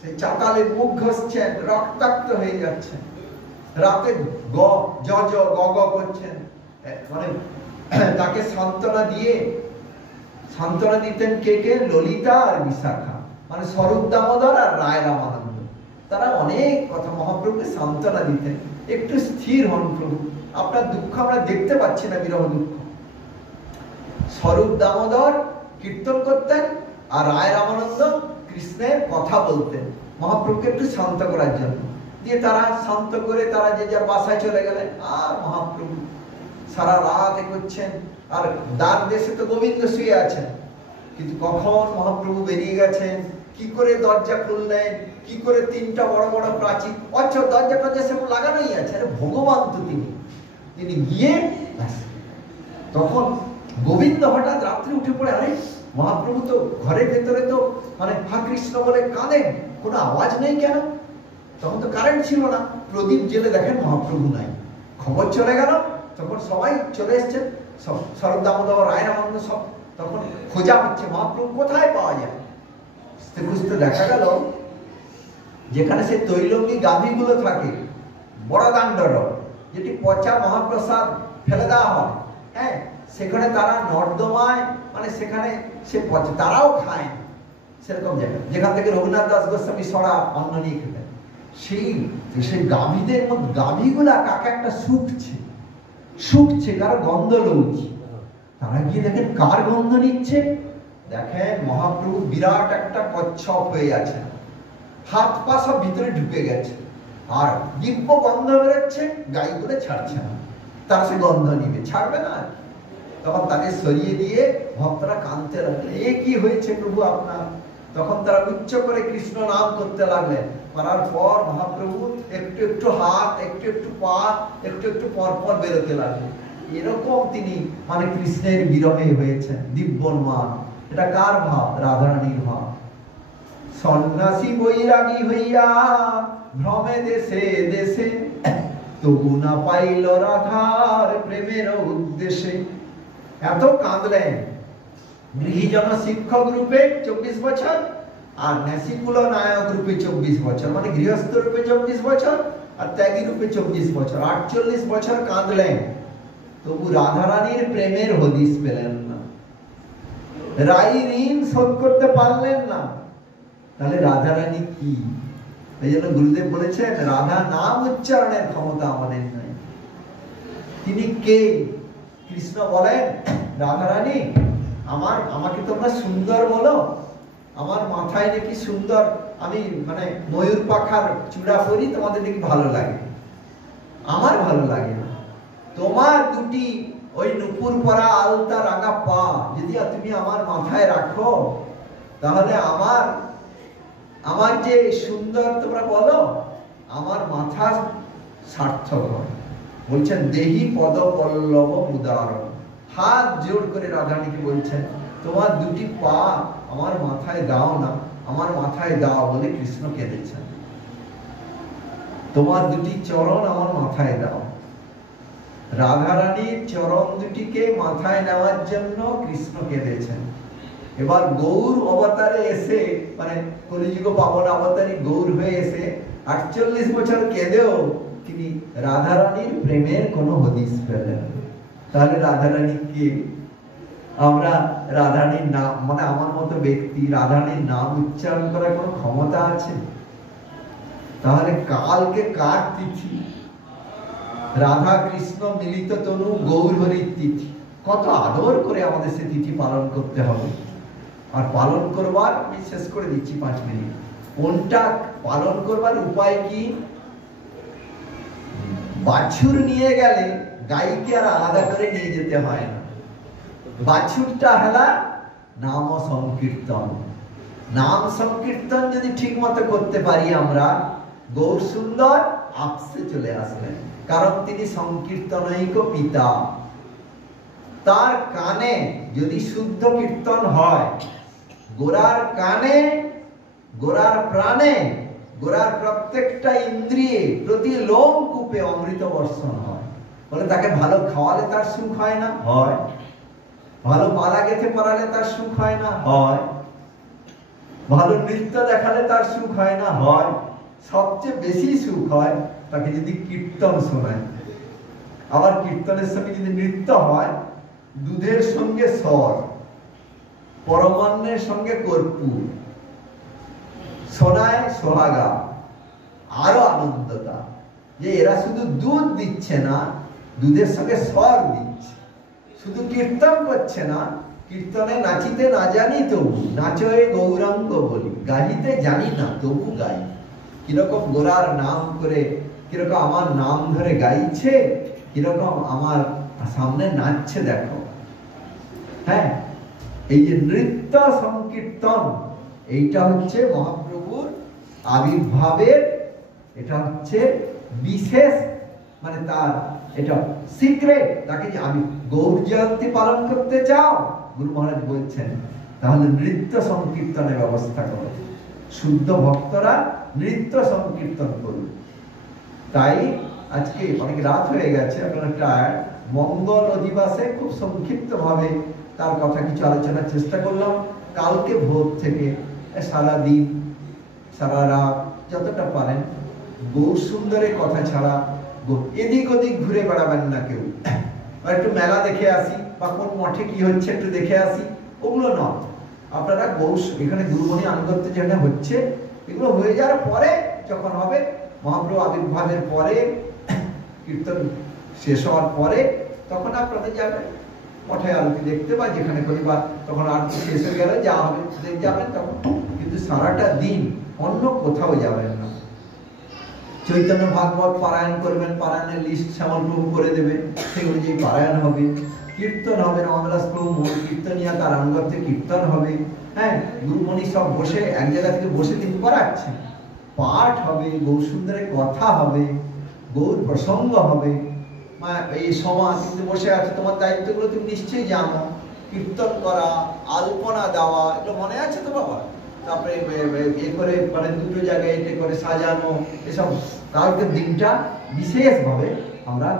সেই চাতালে মুখ ঘষছেন, রক্তাক্ত হয়ে যাচ্ছেন। রাতে গ জ জ গ গ করছেন, মানে তাকে সান্ত্বনা দিতেন কে কে? ললিতা আর বিশাখা, মানে স্বরূপ দামোদর আর রায় রামানন্দ। তারা অনেক কথা মহাপ্রভুকে সান্ত্বনা দিতেন। একটু স্থির হন প্রভু, আপনার দুঃখ আমরা দেখতে পাচ্ছি না, বিরহ দুঃখ। স্বরূপ দামোদর কীর্তন করতেন আর রায় রামানন্দ কৃষ্ণের কথা বলতেন মহাপ্রভুকে একটু শান্ত করার জন্য। দিয়ে তারা শান্ত করে তারা যে যার বাসায় চলে গেলেন। আর মহাপ্রভু সারা রাত করছেন। আর দ্বার দেশে তো গোবিন্দ শুয়ে আছেন, কিন্তু কখন মহাপ্রভু বেরিয়ে গেছেন, কি করে দরজা খুললেন, কি করে তিনটা বড় বড় প্রাচীর, অচ্ছা দরজা টরজা সব লাগানোই আছে। আরে ভগবান তো তিনি গিয়ে তখন গোবিন্দ হঠাৎ রাত্রে উঠে পড়ে, আরে মহাপ্রভু তো ঘরের ভেতরে তো মানে হা কৃষ্ণ বলে কাঁদেন, কোনো আওয়াজ নেই কেন? তখন তো কারেন্ট ছিল না। প্রদীপ জেলে দেখেন মহাপ্রভু নাই। খবর চলে গেল, তখন সবাই চলে এসছেন, শরৎ দামোদর রায় রামানন্দ সব। তখন খোঁজা হচ্ছে মহাপ্রভু কোথায় পাওয়া যায়। খুঁজতে খুঁজতে দেখা গেল যেখানে সে তৈলঙ্গী গাভীগুলো থাকে, বড় দাণ্ডর, যেটি পচা মহাপ্রসাদ ফেলে দেওয়া হয়, হ্যাঁ, সেখানে তারা নর্দমায়, মানে সেখানে সে পচে, তারাও খায় সেরকম জায়গা, যেখান থেকে রঘুনাথ দাস গোস্বামী সরা অন্ন নিয়ে খেতেন। সেই গাভীদের মধ্যে গাভীগুলা কাকে একটা শুকছে, কারো গন্ধ লউছে। তারা গিয়ে দেখেন কার গন্ধ নিচ্ছে। দেখেন মহাপ্রভু বিরাট একটা কচ্ছপ হয়ে আছে, হাত পা সব ভিতরে ঢুকে গেছে, আর দিব্য গন্ধ বেরোচ্ছে, গাইগুলো ছাড়ছে না। তারা সে গন্ধ নিবে, ছাড়বে না। তখন তাকে সরিয়ে দিয়ে ভক্তরা কাঁদতে লাগলেন, এ কি হয়েছে প্রভু আপনার? তখন তারা উচ্চ করে কৃষ্ণ নাম করতে লাগলেন। করার পর মহাপ্রভু একটু একটু হাত, একটু একটু পা, একটু একটু পর পর বেরোতে লাগলেন। এরকম তিনি মানে কৃষ্ণের বিরহে হয়েছেন দিব্যমান। এটা কার ভাব? রাধারানীর ভাব। সন্ন্যাসী বৈরাগী হইয়া ভ্রমে দেশে দেশে, তবু না পাইল রাধার প্রেমের উদ্দেশ্যে। এত কাঁদলেন। গৃহীজন শিক্ষক রূপে 24 বছর, আর ন্যাসিকুল নায়ক রূপে 24 বছর, মানে গৃহস্থ রূপে 24 বছর আর ত্যাগী রূপে 24 বছর, 48 বছর কাঁদলেন, তবু রাধারানীর প্রেমের হদিস পেলেন না, রাই ঋণ শোধ করতে পারলেন না। তাহলে রাধারানী কি? এই জন্য গুরুদেব বলেছেন রাধা নাম উচ্চারণের ক্ষমতা আমাদের নাই। তিনি কে? কৃষ্ণ বলেন রাধারানী আমাকে তোমরা সুন্দর বলো, আমার মাথায় নাকি সুন্দর, আমি মানে ময়ূর পাখার চূড়া পরি, তোমাদের নাকি ভালো লাগে, আমার ভালো লাগে না। তোমার দুটি ওই নুপুর পরা আলতা রাঙা পা যদি তুমি আমার মাথায় রাখো, তাহলে আমার যে সুন্দর তোমরা বলো, আমার মাথা সার্থক হয়। বলছেন দেহি পদ পল্লব উদাহরণ, হাত জোড় করে রাধারানীকে বলছেন তোমার দুটি পা আমার মাথায় দাও না, আমার মাথায় দাও বলে কৃষ্ণ কেঁদেছেন। তোমার দুটি চরণ আমার মাথায় দাও। রাধারানীর চরণ দুটিকে মাথায় নেওয়ার জন্য কৃষ্ণ কেঁদেছেন। এবার গৌর অবতারে এসে, মানে কলিযুগ পাবন অবতারী গৌর হয়ে এসে 48 বছর কেঁদেও তিনি রাধারানীর প্রেমের কোনো হদিস পেলেন। তাহলে রাধারানী কে? আমরা রাধারানীর নাম, মানে আমার মতো ব্যক্তি রাধারানীর নাম উচ্চারণ করার কোনো ক্ষমতা আছে? তাহলে কালকে কার তিথি? রাধা কৃষ্ণ মিলিত তনু গৌর হরির তিথি। কত আদর করে আমাদের সে তিথি পালন করতে হবে। আর পালন করবার, আমি শেষ করে দিচ্ছি 5 মিনিট, কোনটা পালন করবার উপায় কি? বাছুর নিয়ে গেলে গাইকে আর আলাদা করে নিয়ে যেতে হয় না। বাছুরটা হলা নাম সংকীর্তন। নাম সংকীর্তন যদি ঠিক মতো করতে পারি আমরা, গৌর সুন্দর আপসে চলে আসবেন, কারণ তিনি সংকীর্তনৈক পিতা। তার কানে যদি শুদ্ধ কীর্তন হয়, গোরার কানে, গোরার প্রাণে, গোরার প্রত্যেকটা ইন্দ্রিয়ে, প্রতি লোমকূপে অমৃত বর্ষণ হয়। বলে তাকে ভালো খাওয়ালে তার সুখ হয় না? হয়। ভালো পালা গেথে পড়ালে তার সুখ হয় না? হয়। ভালো নৃত্য দেখালে তার সুখ হয় না? হয়। সবচেয়ে বেশি সুখ হয় তাকে যদি কীর্তন শোনায়। আবার কীর্তনের সঙ্গে যদি নৃত্য হয়, দুধের সঙ্গে স্বর, পরমান্নের সঙ্গে কর্পূর, শোনায় সোহাগা, আরো আনন্দতা, যে এরা শুধু দুধ দিচ্ছে না, দুধের সঙ্গে স্বর দিচ্ছে। শুধু কীর্তন করছে না, কীর্তনে নাচিতে না জানি তবু নাচয়ে গৌরাঙ্গ বলি, গাইতে জানি না তবু গাই। কিরকম গোরার নাম করে, কিরকম আমার নাম ধরে গাইছে, কিরকম আমার সামনে নাচছে দেখো। হ্যাঁ, এই যে নৃত্য সংকীর্তন, এইটা হচ্ছে মহাপ্রভুর আবির্ভাবের, এটা হচ্ছে বিশেষ, মানে তার এটা সিক্রেট। তাকে যে আমি গৌর জয়ন্তী পালন করতে চাও, গুরু মহারাজ বলছেন তাহলে নৃত্য সংকীর্তনের ব্যবস্থা করো, শুদ্ধ ভক্তরা নৃত্য সংকীর্তন করুন। তাই আজকে অনেক রাত হয়ে গেছে, আপনারা টায়ার্ড। মঙ্গল অধিবাসে খুব সংক্ষিপ্ত ভাবে তার কথা কিছু আলোচনার চেষ্টা করলাম। কালকে ভোর থেকে সারা দিন, সারা রাত যতটা পারেন গৌর সুন্দরের কথা ছাড়া এদিক ওদিক ঘুরে বেড়াবেন না কেউ। একটু মেলা দেখে আসি বা কোন মঠে কি হচ্ছে একটু দেখে আসি, ওগুলো নয়। আপনারা গৌর, এখানে গুরুমণি আনুগত্য যেটা হচ্ছে, এগুলো হয়ে যাওয়ার পরে যখন হবে, মহাপ্রভু আবির্ভাবের পরে, কীর্তন শেষ হওয়ার পরে, তখন আপনাদের যাবেন মঠে আরতি দেখতে বা যেখানে করি, বা তখন আরতি শেষ হয়ে গেলে যা হবে যাবেন তখন। কিন্তু সারাটা দিন অন্য কোথাও যাবেন না। চৈতন্য ভাগবত পারায়ণ করবেন, পারায়ণের লিস্ট শ্যামল প্রভু করে দেবে, সেই অনুযায়ী পারায়ণ হবে। কীর্তন হবে, রামদাস প্রভু মূল কীর্তনিয়া, তার আনুগত্যে কীর্তন হবে। হ্যাঁ, গুরুমণি সব বসে এক জায়গা থেকে বসে তিনি করাচ্ছেন। পাঠ হবে, গৌর সুন্দরের কথা হবে, গৌর প্রসঙ্গ হবে। এই সমাজ কিন্তু বসে আছে, তোমার দায়িত্বগুলো তুমি নিশ্চয়ই জানো। কীর্তন করা, আলপনা দেওয়া, এগুলো মনে আছে তো বাবা? তারপরে এ করে মানে দুটো জায়গায় এটা করে সাজানো, এসব। কালকের দিনটা বিশেষভাবে আমরা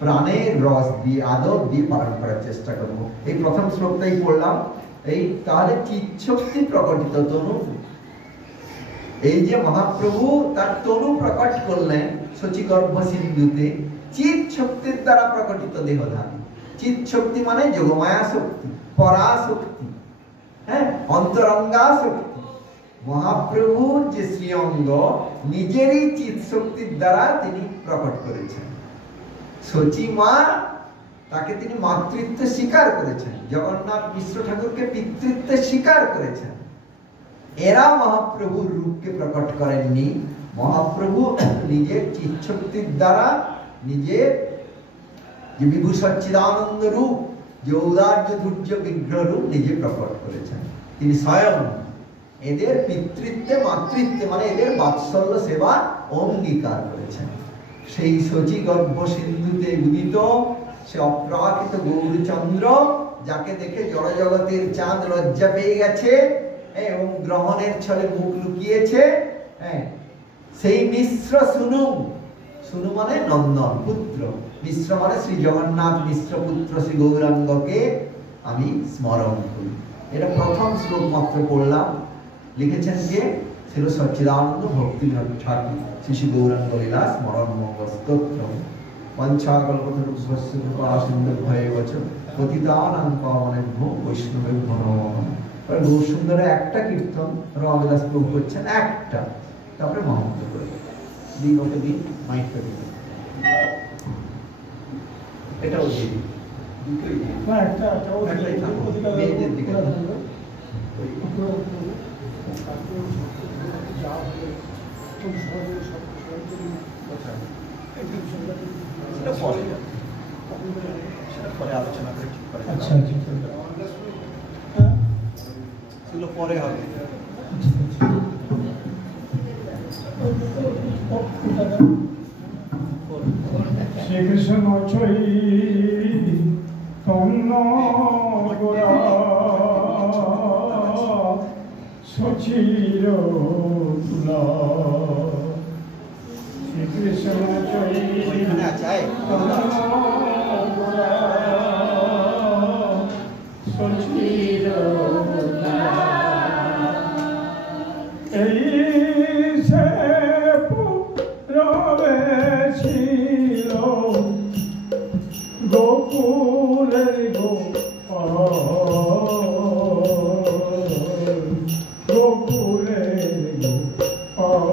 প্রাণের রস দিয়ে, আদর দিয়ে পালন করার চেষ্টা করব। এই প্রথম শ্লোকটাই পড়লাম। এই তাহলে চিৎশক্তি প্রকটিত তনু এই যে মহাপ্রভু তার তনু প্রকট করলেন শচীগর্ভ সিন্ধুতে চিৎ শক্তির দ্বারা প্রকটিত দেহধান। চিৎ শক্তি মানে যোগমায়া শক্তি, পরাশক্তি, হ্যাঁ, অন্তরঙ্গা শক্তি। মহাপ্রভুর যে শ্রীঅঙ্গ নিজেরই চিৎ শক্তির দ্বারা তিনি প্রকট করেছেন। শচী মা তাকে তিনি মাতৃত্ব স্বীকার করেছেন, জগন্নাথ মিশ্র ঠাকুরকে পিতৃত্ব স্বীকার করেছেন। এরা মহাপ্রভুর রূপকে প্রকট করেননি। মহাপ্রভু নিজের চিৎ শক্তির দ্বারা নিজের যে বিভু সচ্চিদানন্দ রূপ, যে ঔদার্য ধৈর্য বিগ্রহ রূপ নিজে প্রকট করেছেন। তিনি স্বয়ং এদের পিতৃত্বে মাতৃত্বে মানে এদের বাৎসল্য সেবা অঙ্গীকার করেছেন। সেই শচী গর্ভ সিন্ধুতে উদিত সে অপ্রাকৃত গৌরচন্দ্র, যাকে দেখে জড়জগতের চাঁদ লজ্জা পেয়ে গেছে এবং গ্রহণের ছলে মুখ লুকিয়েছে, সেই মিশ্র শুনু, শুনু মানে নন্দন পুত্র, মিশ্র মানে শ্রী জগন্নাথ মিশ্র পুত্র শ্রী গৌরাঙ্গকে আমি স্মরণ করি। এটা প্রথম শ্লোক মাত্র পড়লাম। লিখেছেন কে? ছিল সচ্চিদানন্দ ভক্তিবিনোদ ঠাকুর। শ্রী গৌরাঙ্গ লীলা স্মরণ স্তোত্র পঞ্চাকল্পতরুভ্যস্য কৃপাসিন্ধুভ্যেব পতিতানাং পাবনেভ্যো বৈষ্ণবেভ্যো নমঃ। গৌর সুন্দরের একটা কীর্তন রবিদাস প্রভু করছেন, একটা, তারপরে মহামন্ত্র করে দিন, ওকে দিন, মাইকটা দিন, এটাও দিয়ে দিন, দুটোই দিন, একটাই থাকুক, মেয়েদের দিকে পরে আলোচনা করে ঠিক করে। আচ্ছা, সেগুলো পরে হবে। শ্রীকৃষ্ণ চৈতন্য গোরা সচির তুলা। শ্রীকৃষ্ণ চৈতন্য গোরা সচির তুলা। এই সে রবে ছিল গোকুলের গোপাল, গোকুলের গোপাল।